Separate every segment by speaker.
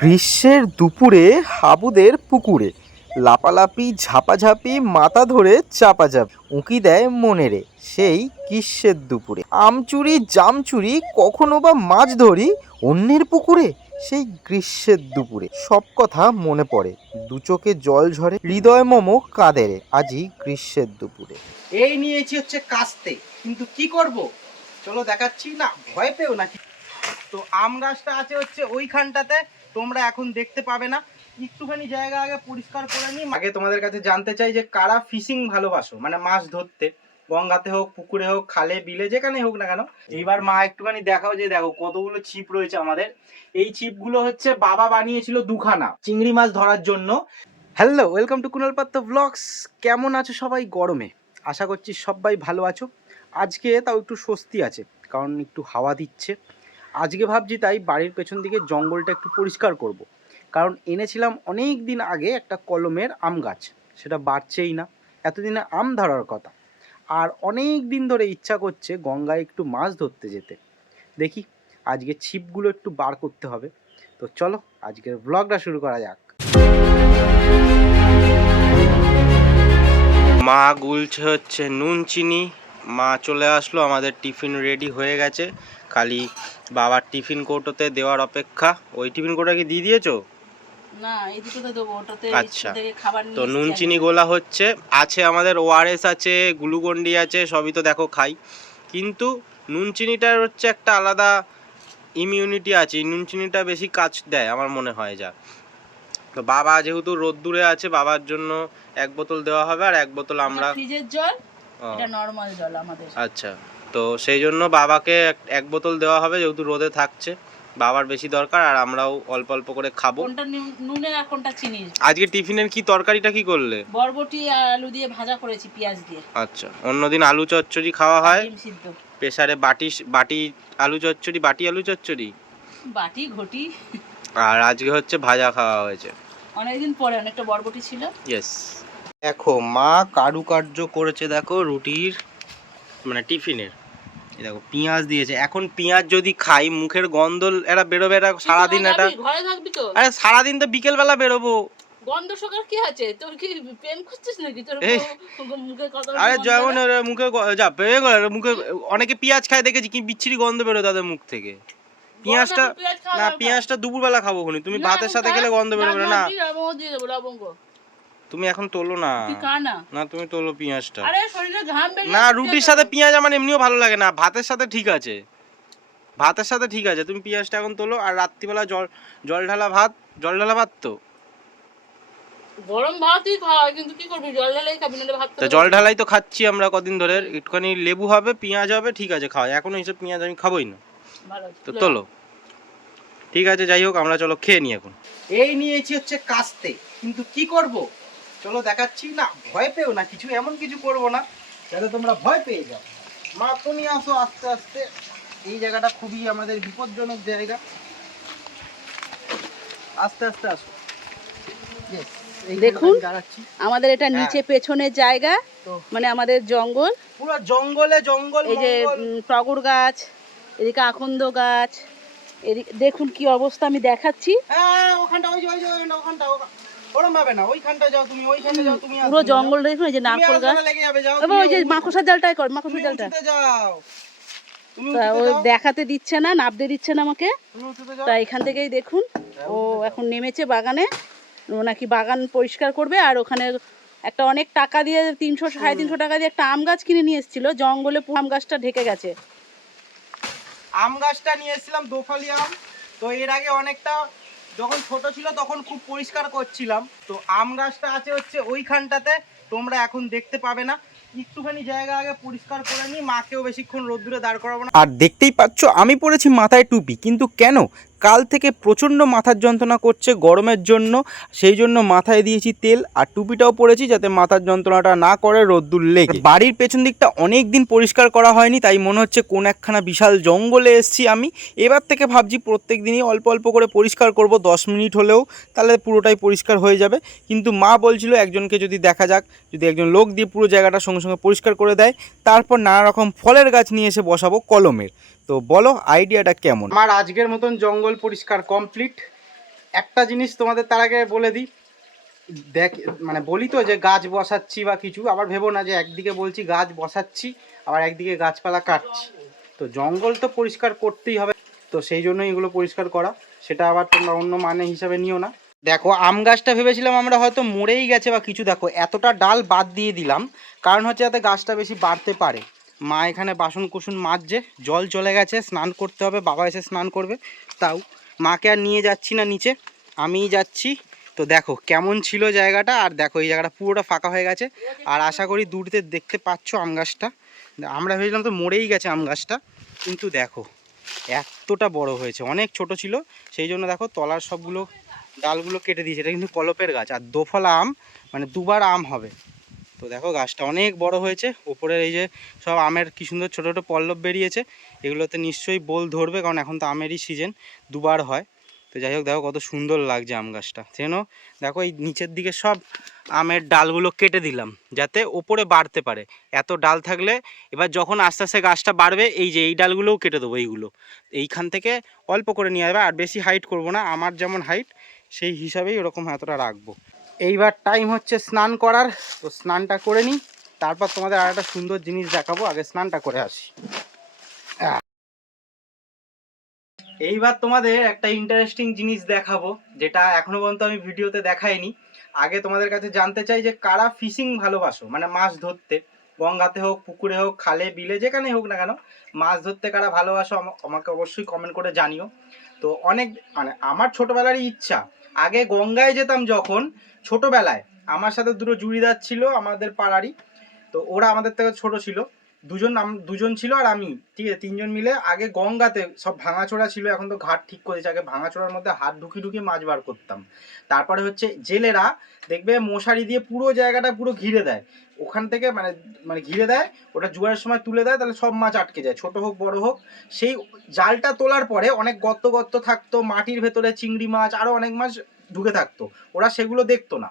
Speaker 1: গ্রীষ্মের দুপুরে হাবুদের পুকুরে লাপালাপি, ঝাপাঝাপি, মাথা ধরে চাপাঝাপি উঁকি দেয় মনেরে সেই গ্রীষ্মের দুপুরে। আমচুরি, জামচুরি, কখনো বা মাছ ধরি অন্যের পুকুরে সেই গ্রীষ্মের দুপুরে। সব কথা মনে পড়ে, দু চোখে জল ঝরে, হৃদয় মোমো কাঁদেরে আজই গ্রীষ্মের দুপুরে। এই নিয়েছি হচ্ছে কাস্তে, কিন্তু কি করব? চলো দেখাচ্ছি না, ভয় পেও নাকি? তো আম গাছটা আছে হচ্ছে ওইখানটাতে তোমরা এখন দেখতে পাবে না। একটুখানি জায়গা আগে পরিষ্কার করে নিই। আগে তোমাদের কাছে জানতে চাই যে কারা ফিশিং ভালোবাসো? মানে মাছ ধরতে, গঙ্গাতে হোক, পুকুরে হোক, খালে, বিলে যেখানে হোক না কেন। এইবার মা একটুখানি দেখাও যে দেখো কতগুলো ছিপ রয়েছে আমাদের। এই ছিপগুলো হচ্ছে বাবা বানিয়েছিল দুখানা চিংড়ি মাছ ধরার জন্য। হ্যালো ওয়েলকাম টু কুনাল পাত্র ব্লগস কেমন আছো সবাই? গরমে। আশা করছি সবাই ভালো আছো। আজকে তাও একটু স্বস্তি আছে, কারণ একটু হাওয়া দিচ্ছে। আজকে ভাবছি তাই বাড়ির পেছন দিকে জঙ্গলটা একটু পরিষ্কার করব। কারণ এনেছিলাম অনেক দিন আগে একটা কলমের আম গাছ। সেটা বাড়ছেই না। এতদিনে আম ধরার কথা। আর অনেক দিন ধরে ইচ্ছা করছে গঙ্গায় একটু মাছ ধরতে যেতে। দেখি আজকে ছিপগুলো একটু বার করতে হবে। তো চলো আজকের ব্লগটা শুরু করা যাক। মা গুলছে হচ্ছে নুন চিনি। মা চলে আসলো, আমাদের টিফিন রেডি হয়ে গেছে। খালি বাবার টিফিন কৌটোতে দেওয়ার অপেক্ষা। ওই টিফিন কৌটা কি দিয়ে দিয়েছ? আচ্ছা। তো নুন চিনি গোলা হচ্ছে। আছে আমাদের ওআরএস আছে গ্লুকন্ডি আছে সবই তো দেখো খাই। কিন্তু নুন চিনিটার হচ্ছে একটা আলাদা ইমিউনিটি আছে। নুন চিনিটা বেশি কাজ দেয় আমার মনে হয় যা। তো বাবা যেহেতু রোদ্দুরে আছে বাবার জন্য এক বোতল দেওয়া হবে আর এক বোতল আমরা
Speaker 2: ফ্রিজের জল? এটা নরমাল জল আমাদের।
Speaker 1: আচ্ছা তো সেই জন্য বাবাকে এক- বোতল দেওয়া হবে যেহেতু রোদে থাকছে। বাবার বেশি দরকার আর আমরাও অল্প অল্প করে খাব।
Speaker 2: কোনটা নুন- নুনের আর কোনটা চিনির?
Speaker 1: আজকে টিফিনের কি তরকারিটা কি করলে?
Speaker 2: বরবটি আর আলু দিয়ে ভাজা করেছি পেঁয়াজ দিয়ে।
Speaker 1: আচ্ছা অন্যদিন আলু চচ্চড়ি খাওয়া হয়।
Speaker 2: সিদ্ধ।
Speaker 1: প্রেসারে বাটি বাটি আলু চচ্চড়ি বাটি আলু চচ্চড়ি?
Speaker 2: বাটি ঘটি।
Speaker 1: আর আজকে হচ্ছে ভাজা খাওয়া হয়েছে।
Speaker 2: অনেকদিন পরে অনেকটা বরবটি ছিল।
Speaker 1: ইয়েস দেখো মা কারুকার্য করেছে দেখো রুটির মানে টিফিনের। দেখো পেঁয়াজ দিয়েছে। এখন পেঁয়াজ যদি খাই মুখের গন্ধ এরা বেরোবে এরা সারাদিন এটা
Speaker 2: ঘরে থাকবি তো?
Speaker 1: আরে সারাদিন তো বিকেলবেলা বেরোবো।
Speaker 2: গন্ধ সকার কি আছে? তোর কি প্রেম করছিস নাকি? তোর মুখে কথা
Speaker 1: আরে যেমন মুখে যা মুখে অনেকে পেঁয়াজ খায় দেখেছি কি বিচ্ছিরি গন্ধ বেরোয় তাদের মুখ থেকে। পেঁয়াজটা না পেঁয়াজটা দুপুরবেলা খাব তুমি ভাতের সাথে খেলে গন্ধ বেরোবে না।
Speaker 2: লবঙ্গ
Speaker 1: তুমি এখন তোলো না।
Speaker 2: না।
Speaker 1: না তুমি তোলো পেঁয়াজটা।
Speaker 2: আরে শরীরে ঘাম বেরিয়ে
Speaker 1: না রুটির সাথে পেঁয়াজ আমার এমনিও ভালো লাগে না। ভাতের সাথে ঠিক আছে। ভাতের সাথে ঠিক আছে। তুমি পেঁয়াজটা এখন তোলো আর রাত্রিবেলা জল জল ঢালা ভাত জল ঢালা ভাত তো।
Speaker 2: গরম ভাতই খাওয়া কিন্তু কি করবি? জল ঢালাই খাবি নাহলে ভাত
Speaker 1: তা জল ঢালাই তো খাচ্ছি আমরা কদিন ধরে। একটুখানি লেবু হবে পেঁয়াজ হবে ঠিক আছে খাওয়া। এখনও এইসব পেঁয়াজ আমি খাবোই না। তো তোলো। ঠিক আছে যাই হোক আমরা চলো খেয়ে নিই এখন। এই নিয়েছি হচ্ছে কাস্তে। কিন্তু কি করব? চলো দেখাচ্ছি। না ভয় পেও না কিছু এমন কিছু করব না যাতে তোমরা ভয় পেয়ে যাও। মা তো নিয়ে আসো আস্তে আস্তে। এই জায়গাটা খুবই আমাদের বিপজ্জনক জায়গা। আস্তে আস্তে আসো।
Speaker 2: দেখুন। আমাদের এটা
Speaker 1: হ্যাঁ।
Speaker 2: নিচে পেছনের জায়গা মানে আমাদের জঙ্গল।
Speaker 1: পুরো জঙ্গলে জঙ্গল
Speaker 2: এই যে টগর গাছ এদিকে আকন্দ গাছ এদিকে দেখুন কি অবস্থা আমি দেখাচ্ছি।
Speaker 1: হ্যাঁ ওখানটা ওই যে ওই যে ওখানটা ওখানটা ওখা- ওরম ভাবে না ওইখানটা যাও তুমি ওইখানে যাও তুমি
Speaker 2: পুরো জঙ্গল দেখুন এই যে নারকল গাছ ওই যে মাকড়সার জালটাই কর মাকড়সার জালটা
Speaker 1: যাও।
Speaker 2: ও দেখাতে দিচ্ছে না নাবতে দিচ্ছে না আমাকে। তা এখান থেকেই দেখুন ও এখন নেমেছে বাগানে ও নাকি বাগান পরিষ্কার করবে আর ওখানে একটা অনেক টাকা দিয়ে তিনশো সাড়ে তিনশো টাকা দিয়ে একটা আম গাছ কিনে নিয়ে এসেছিল জঙ্গলে আম গাছটা ঢেকে গেছে।
Speaker 1: আম গাছটা নিয়ে এসেছিলাম দোফালি আম তো এর আগে অনেকটা যখন ছোট ছিল তখন খুব পরিষ্কার করছিলাম। তো আম গাছটা আছে হচ্ছে ওইখানটাতে, তোমরা এখন দেখতে পাবে না। একটুখানি জায়গা আগে পরিষ্কার করে নিই, মাকেও বেশিক্ষণ রোদ্দুরে দাঁড় করাবো না। আর দেখতেই পাচ্ছ, আমি পড়েছি মাথায় টুপি, কিন্তু কেন? কাল থেকে প্রচণ্ড মাথার যন্ত্রণা করছে গরমের জন্য। সেই জন্য মাথায় দিয়েছি তেল আর টুপিটাও পরেছি যাতে মাথার যন্ত্রণাটা না করে রোদ্দুর লেগে। বাড়ির পেছন দিকটা অনেক দিন পরিষ্কার করা হয়নি, তাই মনে হচ্ছে কোন একখানা বিশাল জঙ্গলে এসেছি আমি। এবার থেকে ভাবছি প্রত্যেক দিনই অল্প অল্প করে পরিষ্কার করব, দশ মিনিট হলেও তাহলে পুরোটাই পরিষ্কার হয়ে যাবে। কিন্তু মা বলছিল একজনকে যদি দেখা যাক, যদি একজন লোক দিয়ে পুরো জায়গাটা সঙ্গে সঙ্গে পরিষ্কার করে দেয়, তারপর নানা রকম ফলের গাছ নিয়ে এসে বসাবো কলমের। তো বলো আইডিয়াটা কেমন? আমার আজকের মতন জঙ্গল পরিষ্কার কমপ্লিট একটা জিনিস তোমাদের তার আগে বলে দিই। দেখ মানে বলি তো যে গাছ বসাচ্ছি বা কিছু, আবার ভেবো না যে একদিকে বলছি গাছ বসাচ্ছি, আবার একদিকে গাছপালা কাটছি। তো জঙ্গল তো পরিষ্কার করতেই হবে, তো সেই জন্যই এগুলো পরিষ্কার করা। সেটা আবার তোমরা অন্য মানে হিসাবে নিও না। দেখো, আম গাছটা ভেবেছিলাম আমরা হয়তো মরেই গেছে বা কিছু, দেখো, এতটা ডাল বাদ দিয়ে দিলাম। কারণ হচ্ছে যাতে গাছটা বেশি বাড়তে পারে। মা এখানে বাসন কুসুন মাজছে, জল চলে গেছে, স্নান করতে হবে, বাবা এসে স্নান করবে। তাও মাকে আর নিয়ে যাচ্ছি না নিচে, আমিই যাচ্ছি। তো দেখো কেমন ছিল জায়গাটা, আর দেখো এই জায়গাটা পুরোটা ফাঁকা হয়ে গেছে। আর আশা করি দূরতে দেখতে পাচ্ছ আম গাছটা। আমরা ভেবেছিলাম তো মরেই গেছে আম গাছটা, কিন্তু দেখো এতটা বড় হয়েছে, অনেক ছোট ছিল। সেই জন্য দেখো তলার সবগুলো ডালগুলো কেটে দিয়েছে, এটা কিন্তু কলপের গাছ। আর দোফলা আম মানে দুবার আম হবে। তো দেখো গাছটা অনেক বড় হয়েছে। ওপরের এই যে সব আমের কি সুন্দর ছোটো ছোটো পল্লব বেরিয়েছে, এগুলোতে নিশ্চয়ই বোল ধরবে, কারণ এখন তো আমেরই সিজন দুবার হয়। তো যাই হোক, দেখো কত সুন্দর লাগছে আম গাছটা। যেন দেখো এই নিচের দিকে সব আমের ডালগুলো কেটে দিলাম, যাতে ওপরে বাড়তে পারে। এত ডাল থাকলে এবার যখন আস্তে আস্তে গাছটা বাড়বে, এই যে এই ডালগুলোও কেটে দেবো এইগুলো। এইখান থেকে অল্প করে নিয়ে যাবে আর বেশি হাইট করব না, আমার যেমন হাইট সেই হিসাবেই ওরকম এতটা রাখব। এইবার টাইম হচ্ছে স্নান করার। তো স্নানটা করে নিই। তারপর তোমাদের আর একটা সুন্দর জিনিস দেখাবো। আগে স্নানটা করে আসি। এইবার তোমাদের একটা ইন্টারেস্টিং জিনিস দেখাবো, যেটা এখনও পর্যন্ত আমি ভিডিওতে দেখাইনি। আগে তোমাদের কাছে জানতে চাই যে কারা ফিশিং ভালোবাসো? মানে মাছ ধরতে, গঙ্গাতে হোক, পুকুরে হোক, খালে, বিলে, যেখানেই হোক না কেন, মাছ ধরতে কারা ভালোবাসো? আমা- আমাকে অবশ্যই কমেন্ট করে জানিও। তো অনেক মানে আমার ছোটবেলারই ইচ্ছা আগে গঙ্গায় যেতাম যখন, ছোটবেলায়, আমার সাথে দুটো জুড়িদার ছিল আমাদের পাড়ারই, তো ওরা আমাদের থেকে ছোট ছিল, দুজন দুজন ছিল আর আমি, ঠিক আছে, তিনজন মিলে আগে গঙ্গাতে সব ভাঙাচোড়া ছিল, এখন তো ঘাট ঠিক করেছে আগে ভাঙাচোড়ার মধ্যে হাত ঢুকি ঢুকি মাছ বার করতাম। তারপরে হচ্ছে জেলেরা দেখবে মশারি দিয়ে পুরো জায়গাটা পুরো ঘিরে দেয় ওখান থেকে মানে মানে ঘিরে দেয় ওটা জোয়ারের সময় তুলে দেয় তাহলে সব মাছ আটকে যায় ছোট হোক বড় হোক। সেই জালটা তোলার পরে অনেক গর্ত গর্ত থাকতো মাটির ভেতরে চিংড়ি মাছ আরও অনেক মাছ ঢুকে থাকতো। ওরা সেগুলো দেখতো না।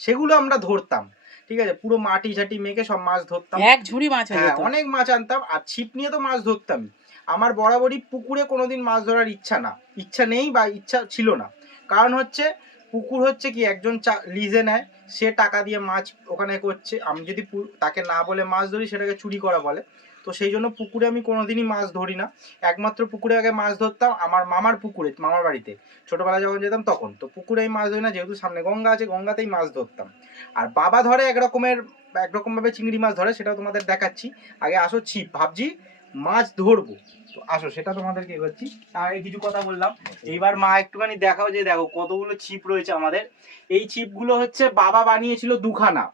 Speaker 1: সেগুলো আমরা ধরতাম ঠিক আছে? পুরো মাটি ঝাটি মেখে সব মাছ ধরতাম।
Speaker 2: এক ঝুড়ি মাছ হ্যাঁ
Speaker 1: অনেক মাছ আনতাম আর ছিপ নিয়ে তো মাছ ধরতাম। আমার বরাবরই পুকুরে কোনোদিন মাছ ধরার ইচ্ছা না ইচ্ছা নেই বা ইচ্ছা ছিল না। কারণ হচ্ছে পুকুর হচ্ছে কি একজন লিজে নেয় সে টাকা দিয়ে মাছ ওখানে করছে। আমি যদি তাকে না বলে মাছ ধরি, সেটাকে চুরি করা বলে। তো সেই জন্য পুকুরে আমি কোনোদিনই মাছ ধরি না। একমাত্র পুকুরে আগে মাছ ধরতাম আমার মামার পুকুরে, মামার বাড়িতে। ছোটবেলায় যখন যেতাম তখন। তো পুকুরে আমি মাছ ধরি না, যেহেতু সামনে গঙ্গা আছে, গঙ্গাতেই মাছ ধরতাম। আর বাবা ধরে এক রকমের একরকম ভাবে চিংড়ি মাছ ধরে, সেটাও তোমাদের দেখাচ্ছি। আগে আসো ছিপ, ভাবছি মাছ ধরবো। তো আসো, সেটা তোমাদেরকে এ করছি তার আগে কিছু কথা বললাম। এইবার মা একটুখানি দেখাও যে দেখো, কতগুলো ছিপ রয়েছে আমাদের। এই ছিপগুলো হচ্ছে বাবা বানিয়েছিল দুখানা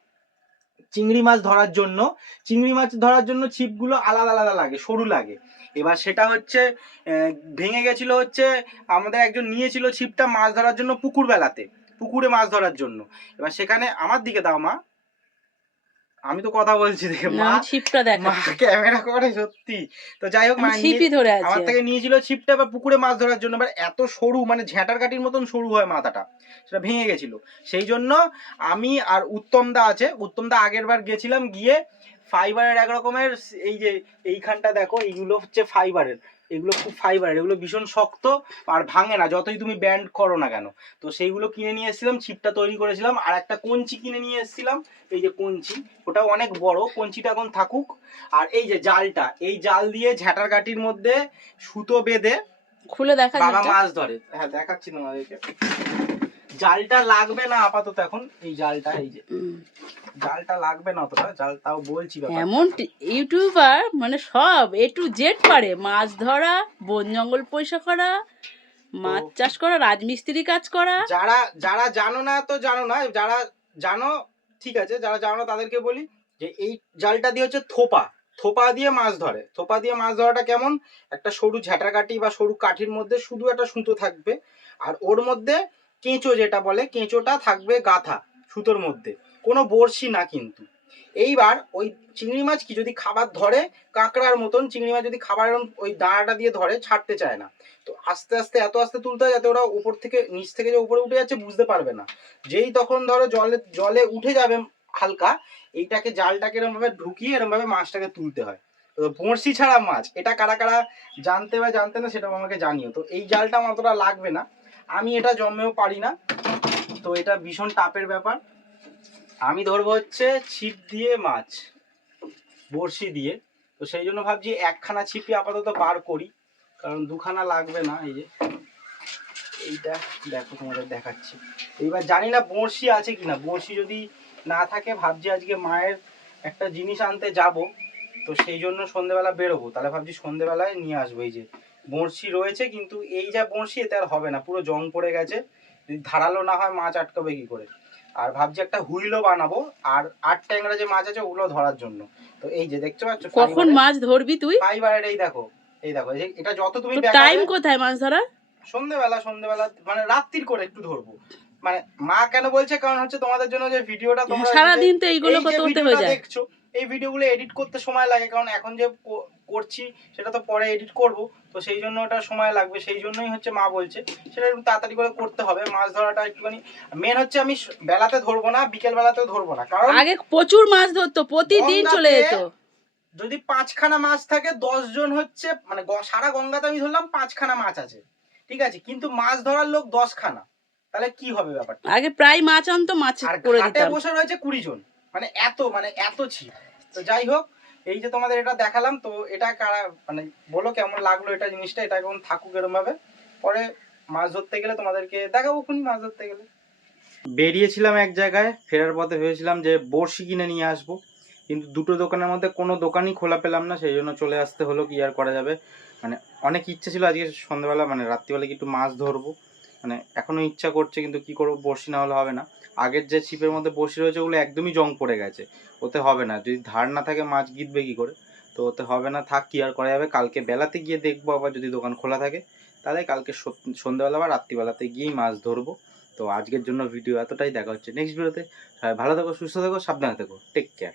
Speaker 1: চিংড়ি মাছ ধরার জন্য। চিংড়ি মাছ ধরার জন্য ছিপগুলো আলাদা আলাদা লাগে, সরু লাগে। এবার সেটা হচ্ছে ভেঙে গেছিল হচ্ছে, আমাদের একজন নিয়েছিল ছিপটা মাছ ধরার জন্য পুকুর বেলাতে পুকুরে মাছ ধরার জন্য। এবার সেখানে আমার দিকে দাও মা। আমি তো কথা বলছি দেখে মা
Speaker 2: ছিপটা দেখা
Speaker 1: মা ক্যামেরা করে সত্যি। তো যাই হোক
Speaker 2: আমি
Speaker 1: মা নিয়ে-
Speaker 2: ছিপই ধরে
Speaker 1: আমার থেকে নিয়েছিল ছিপটা বা পুকুরে মাছ ধরার জন্য এবার এত সরু মানে ঝ্যাঁটার কাঠির মতন সরু হয় মাথাটা সেটা ভেঙে গেছিল। সেই জন্য আমি আর উত্তম দা আছে উত্তম দা আগের বার গেছিলাম গিয়ে ফাইবারের এক রকমের এই যে এইখানটা দেখো এইগুলো হচ্ছে ফাইবারের এগুলো খুব ফাইবার এগুলো ভীষণ শক্ত আর ভাঙে না যতই তুমি ব্যান্ড করো না কেন। তো সেইগুলো কিনে নিয়ে এসেছিলাম ছিপটা তৈরি করেছিলাম আর একটা কঞ্চি কিনে নিয়ে এসেছিলাম এই যে কঞ্চি ওটা অনেক বড় কঞ্চিটা এখন থাকুক। আর এই যে জালটা এই জাল দিয়ে ঝ্যাঁটার কাঠির মধ্যে সুতো বেঁধে
Speaker 2: খুলে দেখা
Speaker 1: বাবা মাছ ধরে। হ্যাঁ দেখাচ্ছি তোমাদেরকে। জালটা লাগবে না আপাতত এখন এই জালটা এই যে। জালটা লাগবে না অতটা জাল তাও বলছি
Speaker 2: এমন ইউটিউবার মানে সব এ টু জেড পারে। মাছ ধরা বন জঙ্গল পয়সা করা মাছ চাষ করা রাজমিস্ত্রি কাজ করা।
Speaker 1: যারা যারা জানো না তো জানো না যারা জানো ঠিক আছে যারা জানো না তাদেরকে বলি যে এই জালটা দিয়ে হচ্ছে থোপা। থোপা দিয়ে মাছ ধরে। থোপা দিয়ে মাছ ধরাটা কেমন? একটা সরু ঝাঁটা কাঠি বা সরু কাঠির মধ্যে শুধু একটা সুতো থাকবে। আর ওর মধ্যে কেঁচো যেটা বলে, কেঁচোটা থাকবে গাথা সুতোর মধ্যে। কোনো বড়শি না কিন্তু। এইবার ওই চিংড়ি মাছ কি, যদি খাবার ধরে, কাঁকড়ার মতন চিংড়ি মাছ যদি খাবার ওই দাঁড়াটা দিয়ে ধরে, ছাড়তে চায় না। তো আস্তে আস্তে, এত আস্তে তুলতে হয় যাতে ওরা উপর থেকে, নিচ থেকে যে উপরে উঠে যাচ্ছে বুঝতে পারবে না। যেই তখন ধরো জলে জলে উঠে যাবে হালকা, এইটাকে জালটাকে এরমভাবে ঢুকিয়ে এরমভাবে মাছটাকে তুলতে হয়। তো বড়শি ছাড়া মাছ, এটা কারা কারা জানতে বা জানতে না, সেটা আমাকে জানিও। তো এই জালটা আমার অতটা লাগবে না। আমি এটা জন্মেও পারি না, তো এটা ভীষণ টাপের ব্যাপার। আমি ধরবো হচ্ছে ছিপ দিয়ে মাছ, বড়শি দিয়ে। তো সেই জন্য ভাবছি একখানা ছিপি আপাতত বার করি, কারণ দুখানা লাগবে না, এই যে। এইটা দেখো তোমাদের দেখাচ্ছি। এইবার জানি না বড়শি আছে কিনা, বড়শি যদি না থাকে ভাবছি আজকে মায়ের একটা জিনিস আনতে যাব, তো সেই জন্য সন্ধেবেলা বেরোবো। তাহলে ভাবছি সন্ধেবেলায় নিয়ে আসব, এই যে বড়শি রয়েছে কিন্তু এই যা বড়শি এতে আর হবে না। পুরো জং পড়ে গেছে। যদি ধারালো না হয় মাছ আটকাবে কি করে? আর ভাবছি একটা হুইলও বানাবো আর আট ট্যাংরা যে মাছ আছে ওগুলো ধরার জন্য। তো এই যে দেখতে পাচ্ছ
Speaker 2: কখন মাছ ধরবি তুই?
Speaker 1: ফাইবারের এই দেখো এই দেখো এটা যত তুমি
Speaker 2: টাইম কোথায় মাছ ধরা
Speaker 1: সন্ধেবেলা সন্ধেবেলা মানে রাত্রির করে একটু ধরবো। মানে মা কেন বলছে কারণ হচ্ছে তোমাদের জন্য যে ভিডিওটা তোমরা
Speaker 2: সারাদিন তো এইগুলো করতে হয়ে যায়।
Speaker 1: দেখছ এই ভিডিওগুলো এডিট করতে সময় লাগে কারণ এখন যে করছি সেটা তো পরে এডিট করব তো সেই জন্য ওটা সময় লাগবে সেই জন্যই হচ্ছে মা বলছে সেটা একটু তাড়াতাড়ি করে করতে হবে মাছ ধরাটা একটুখানি মেন হচ্ছে আমি বেলাতে ধরবো না বিকেল বেলাতেও ধরবো না কারণ
Speaker 2: আগে প্রচুর মাছ ধরতো প্রতিদিন চলে যেত।
Speaker 1: যদি পাঁচখানা মাছ থাকে দশ জন হচ্ছে মানে সারা গঙ্গাতে আমি ধরলাম পাঁচখানা মাছ আছে ঠিক আছে কিন্তু মাছ ধরার লোক দশখানা তাহলে কি হবে ব্যাপারটা?
Speaker 2: আগে প্রায় মাছ আনতো মাছ
Speaker 1: আর
Speaker 2: করে
Speaker 1: ঘাটে
Speaker 2: দিতাম।
Speaker 1: বসে রয়েছে কুড়ি জন মানে এত মানে এত ছিপ তো যাই হোক এই যে তোমাদের এটা দেখালাম, তো এটা কারা মানে বলো কেমন লাগল এটা জিনিসটা, এটা কেমন থাকুক এরম ভাবে। পরে মাছ ধরতে গেলে তোমাদেরকে দেখাবো খুনি মাছ ধরতে গেলে। বেরিয়েছিলাম এক জায়গায়, ফেরার পথে ভেবেছিলাম যে বড়শি কিনে নিয়ে আসব। কিন্তু দুটো দোকানের মধ্যে কোনো দোকানই খোলা পেলাম না, সেই জন্য চলে আসতে হলো, কি আর করা যাবে? মানে অনেক ইচ্ছে ছিল আজকে সন্ধ্যাবেলা মানে রাত্রিবেলা কি একটু মাছ ধরবো। মানে এখনও ইচ্ছা করছে কিন্তু কি করব, বড়শি না হলে হবে না। আগের যে ছিপের মধ্যে বসে রয়েছে ওগুলো একদমই জং পড়ে গেছে। ওতে হবে না। যদি ধার না থাকে, মাছ গিতবে কি করে? তো ওতে হবে না, থাক, কি আর করা যাবে? কালকে বেলাতে গিয়ে দেখব আবার যদি দোকান খোলা থাকে। তাহলে কালকে সন্ধ্যাবেলা বা রাত্রিবেলাতে গিয়েই মাছ ধরবো। তো আজকের জন্য ভিডিও এতটাই। দেখা হচ্ছে নেক্সট ভিডিওতে সবাই ভালো থেকো, সুস্থ থেকো, সাবধানে থেকো। Take care